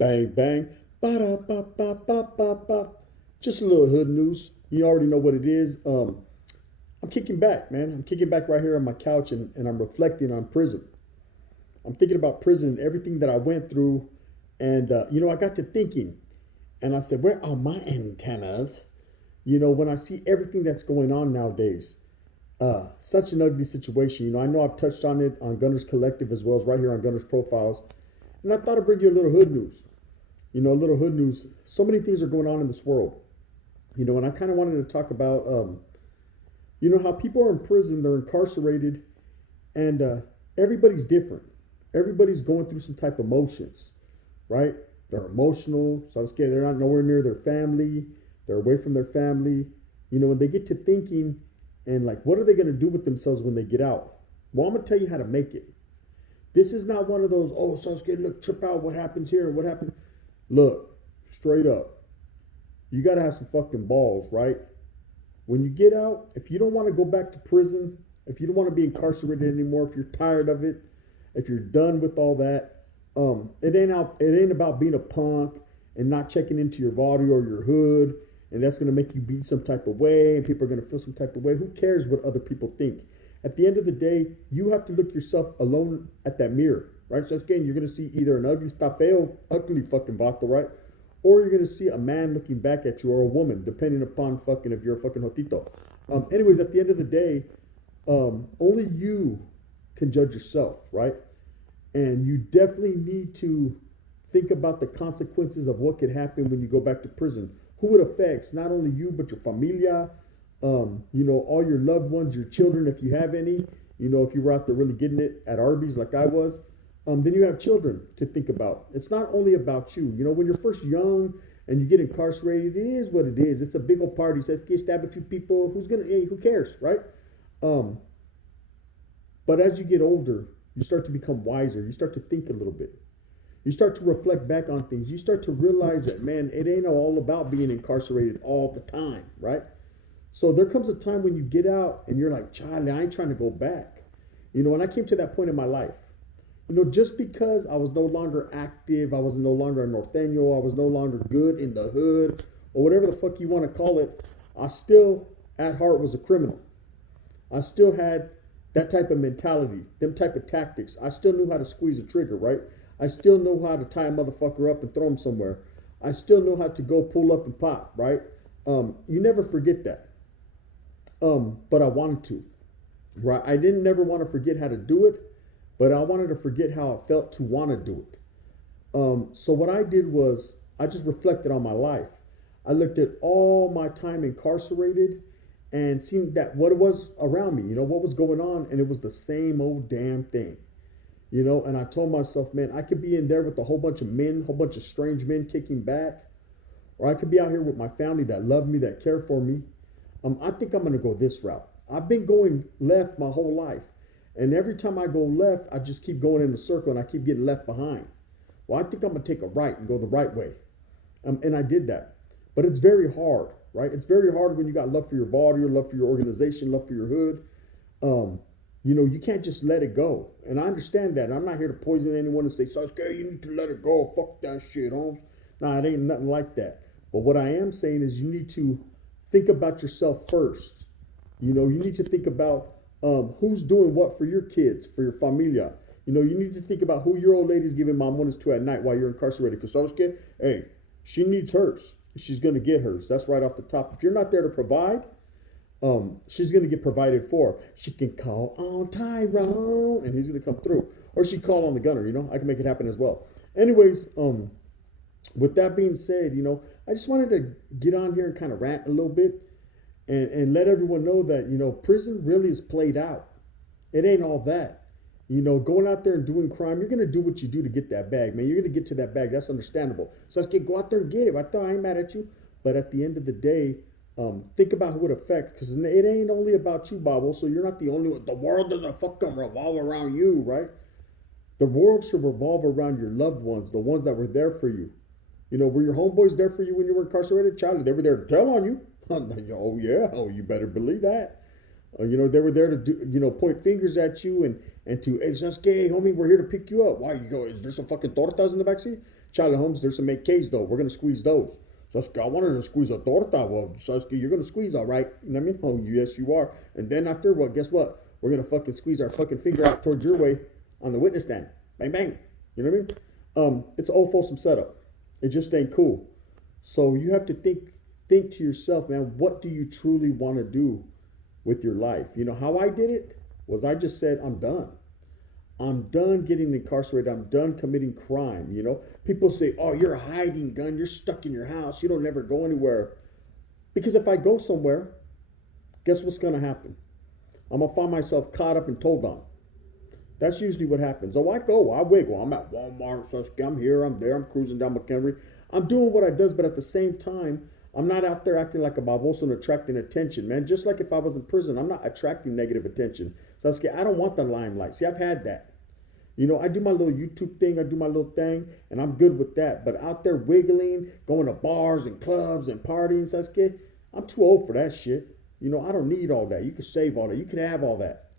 Bang, bang. Ba-da-ba-ba-ba-ba-ba. Just a little hood news. You already know what it is. I'm kicking back, man. I'm kicking back right here on my couch and I'm reflecting on prison. I'm thinking about prison, everything that I went through. And, I got to thinking and I said, where are my antennas? When I see everything that's going on nowadays, such an ugly situation. I know I've touched on it on Gunners Collective as well as right here on Gunners Profiles. And I thought I'd bring you a little hood news. A little hood news. So many things are going on in this world. And I kind of wanted to talk about, how people are in prison, they're incarcerated, and everybody's different. Everybody's going through some type of emotions, right? They're emotional, so I'm scared they're not nowhere near their family. They're away from their family. And they get to thinking, and like, what are they going to do with themselves when they get out? Well, I'm going to tell you how to make it. This is not one of those, oh, so scared, look, trip out, what happens here and what happened. Look, straight up, you got to have some fucking balls, right? When you get out, if you don't want to go back to prison, if you don't want to be incarcerated anymore, if you're tired of it, if you're done with all that, it ain't about being a punk and not checking into your body or your hood, and that's gonna make you be some type of way, and people are gonna feel some type of way. Who cares what other people think? At the end of the day, you have to look yourself alone at that mirror, right? So again, you're gonna see either an ugly stafeo, ugly fucking vato, right? Or you're gonna see a man looking back at you, or a woman, depending upon fucking if you're a fucking hotito. Anyways, at the end of the day, only you can judge yourself, right? And you definitely need to think about the consequences of what could happen when you go back to prison. Who it affects, not only you, but your familia, all your loved ones, your children, if you have any. If you were out there really getting it at Arby's like I was, then you have children to think about. It's not only about you. When you're first young and you get incarcerated, it is what it is. It's a big old party. Says, get stab a few people. Hey, who cares, right? Um, but as you get older, you start to become wiser. You start to think a little bit. You start to reflect back on things. You start to realize that, man, it ain't all about being incarcerated all the time, right? So there comes a time when you get out and you're like, Charlie, I ain't trying to go back. And I came to that point in my life. Just because I was no longer active, I was no longer a norteño, I was no longer good in the hood, or whatever the fuck you want to call it, I still, at heart, was a criminal. I still had that type of mentality, them type of tactics. I still knew how to squeeze a trigger, right? I still know how to tie a motherfucker up and throw him somewhere. I still know how to go pull up and pop, right? You never forget that. But I wanted to, right? I didn't never want to forget how to do it, but I wanted to forget how it felt to want to do it. So what I did was I just reflected on my life. I looked at all my time incarcerated and seen that what it was around me, what was going on, and it was the same old damn thing. And I told myself, man, I could be in there with a whole bunch of men, a whole bunch of strange men kicking back, or I could be out here with my family that love me, that care for me. I think I'm going to go this route. I've been going left my whole life. And every time I go left, I just keep going in a circle and I keep getting left behind. Well, I think I'm going to take a right and go the right way. And I did that. But it's very hard, right? It's very hard when you got love for your body, or love for your organization, love for your hood. You can't just let it go. And I understand that. And I'm not here to poison anyone and say, Sasuke, you need to let it go. Fuck that shit, Holmes. Nah, it ain't nothing like that. But what I am saying is you need to think about yourself first. You need to think about who's doing what for your kids, for your familia. You need to think about who your old lady's giving mamones to at night while you're incarcerated. Because Sasuke, hey, she needs hers. She's going to get hers. That's right off the top. If you're not there to provide, she's going to get provided for. She can call on Tyrone, and he's going to come through. Or she call on the gunner, I can make it happen as well. Anyways, with that being said, I just wanted to get on here and kind of rant a little bit and let everyone know that, prison really is played out. It ain't all that. Going out there and doing crime, you're going to do what you do to get that bag, man. You're going to get to that bag. That's understandable. So let's go out there and get it. I ain't mad at you. But at the end of the day, think about who it affects, because it ain't only about you, Bobo. So you're not the only one. The world doesn't fucking revolve around you, right? The world should revolve around your loved ones, the ones that were there for you. Were your homeboys there for you when you were incarcerated? Charlie, they were there to tell on you. Oh, yeah. Oh, you better believe that. They were there to do, point fingers at you and to, hey, Sasuke, homie, we're here to pick you up. Why you go? Is there some fucking tortas in the backseat? Charlie Holmes, there's some AKs though. We're gonna squeeze those. So I wanted to squeeze a torta. Well, Sasuke, you're gonna squeeze, all right? You know what I mean? Oh, yes, you are. And then after, well, guess what? We're gonna fucking squeeze our fucking finger out towards your way on the witness stand. Bang bang. You know what I mean? It's an old folksome setup. It just ain't cool. So you have to think to yourself, man, what do you truly want to do with your life? You know how I did it was I just said I'm done. I'm done getting incarcerated. I'm done committing crime. You know, people say, "Oh, you're a hiding gun. You're stuck in your house. You don't never go anywhere." Because if I go somewhere, guess what's gonna happen? I'm gonna find myself caught up and told on. That's usually what happens. Oh, I go, I wiggle. I'm at Walmart, Sasuke. I'm here. I'm there. I'm cruising down McHenry. I'm doing what I does, but at the same time, I'm not out there acting like a baboso and attracting attention, man. Just like if I was in prison, I'm not attracting negative attention. Sasuke, I don't want the limelight. See, I've had that. You know, I do my little YouTube thing, I do my little thing, and I'm good with that. But out there wiggling, going to bars and clubs and partying, Sasuke, I'm too old for that shit. You know, I don't need all that. You can save all that. You can have all that.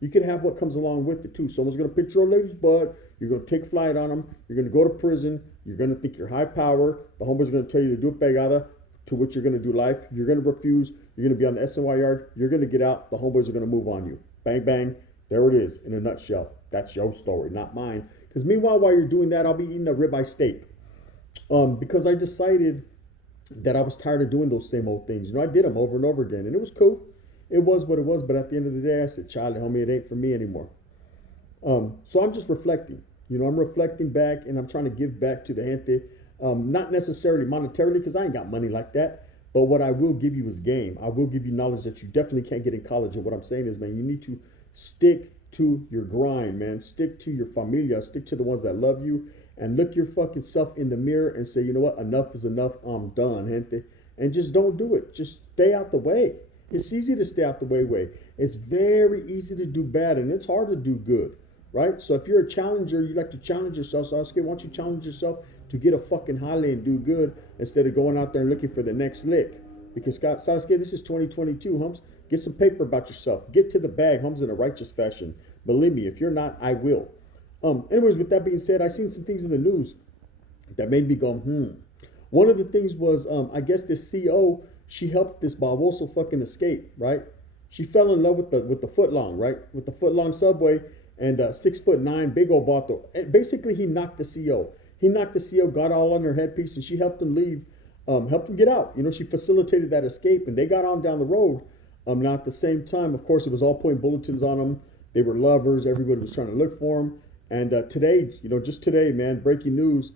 You can have what comes along with it too. Someone's gonna pinch your lady's butt. You're gonna take flight on them. You're gonna go to prison. You're gonna think you're high power. The homeboy's gonna tell you to do pegada, to which you're gonna do life. You're gonna refuse. You're gonna be on the SNY yard. You're gonna get out. The homeboys are gonna move on you. Bang bang. There it is in a nutshell. That's your story, not mine. Because meanwhile, while you're doing that, I'll be eating a ribeye steak. Because I decided that I was tired of doing those same old things. You know, I did them over and over again, and it was cool. It was what it was, but at the end of the day, I said, Charlie, homie, it ain't for me anymore. So I'm just reflecting. You know, I'm reflecting back, and I'm trying to give back to the gente. Not necessarily monetarily, because I ain't got money like that. But what I will give you is game. I will give you knowledge that you definitely can't get in college. And what I'm saying is, man, you need to stick to your grind, man. Stick to your familia. Stick to the ones that love you. And look your fucking self in the mirror and say, you know what? Enough is enough. I'm done, gente. And just don't do it. Just stay out the way. It's easy to stay out the way. It's very easy to do bad, and it's hard to do good, right? So if you're a challenger, you like to challenge yourself. So Sasuke, why don't you challenge yourself to get a fucking holly and do good instead of going out there and looking for the next lick? Because Sasuke, this is 2022, Hums. Get some paper about yourself. Get to the bag, Hums, in a righteous fashion. Believe me, if you're not, I will. Anyways, with that being said, I seen some things in the news that made me go, One of the things was, I guess this CO, she helped this baboso fucking escape, right? She fell in love with the footlong, right? With the footlong subway and 6'9" big old vato. And basically, he knocked the CO. He knocked the CO, got all on her headpiece, and she helped him leave, helped him get out. You know, she facilitated that escape, and they got on down the road. Now at the same time, of course, it was all pointing bulletins on them. They were lovers. Everybody was trying to look for them. And today, you know, just today, man, breaking news.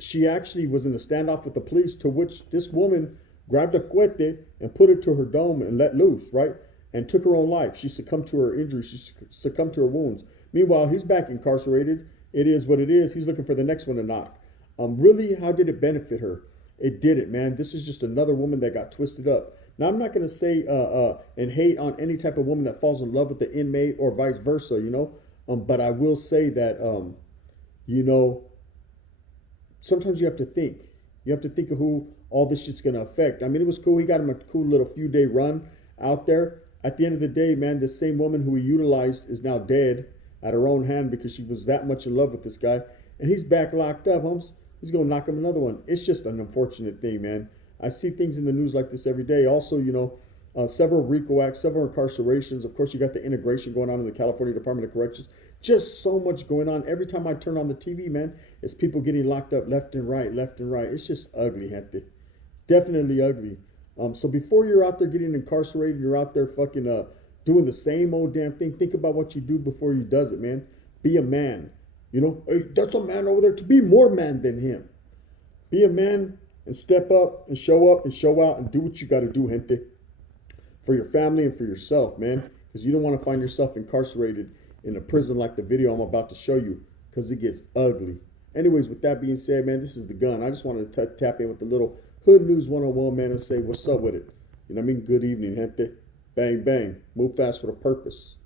She actually was in a standoff with the police, to which this woman grabbed a cohete and put it to her dome and let loose, right? And took her own life. She succumbed to her injuries. She succumbed to her wounds. Meanwhile, he's back incarcerated. It is what it is. He's looking for the next one to knock. Really, how did it benefit her? It didn't, man. This is just another woman that got twisted up. Now, I'm not going to say and hate on any type of woman that falls in love with the inmate or vice versa, you know. But I will say that, you know, sometimes you have to think. You have to think of who all this shit's going to affect. I mean, it was cool. He got him a cool little few day run out there. At the end of the day, man, the same woman who he utilized is now dead at her own hand because she was that much in love with this guy. And he's back locked up, Holmes. He's going to knock him another one. It's just an unfortunate thing, man. I see things in the news like this every day. Also, you know, several RICO acts, several incarcerations. Of course, you got the integration going on in the California Department of Corrections. Just so much going on. Every time I turn on the TV, man, it's people getting locked up left and right, left and right. It's just ugly, gente. Definitely ugly. So before you're out there getting incarcerated, you're out there fucking doing the same old damn thing. Think about what you do before you does it, man. Be a man. You know, hey, that's a man over there. To be more man than him. Be a man and step up and show out and do what you got to do, gente. For your family and for yourself, man. Because you don't want to find yourself incarcerated in a prison like the video I'm about to show you. Because it gets ugly. Anyways, with that being said, man, this is the gun. I just wanted to tap in with the little Hood News 101, man, and say what's up with it. You know what I mean? Good evening, gente. Bang, bang. Move fast with a purpose.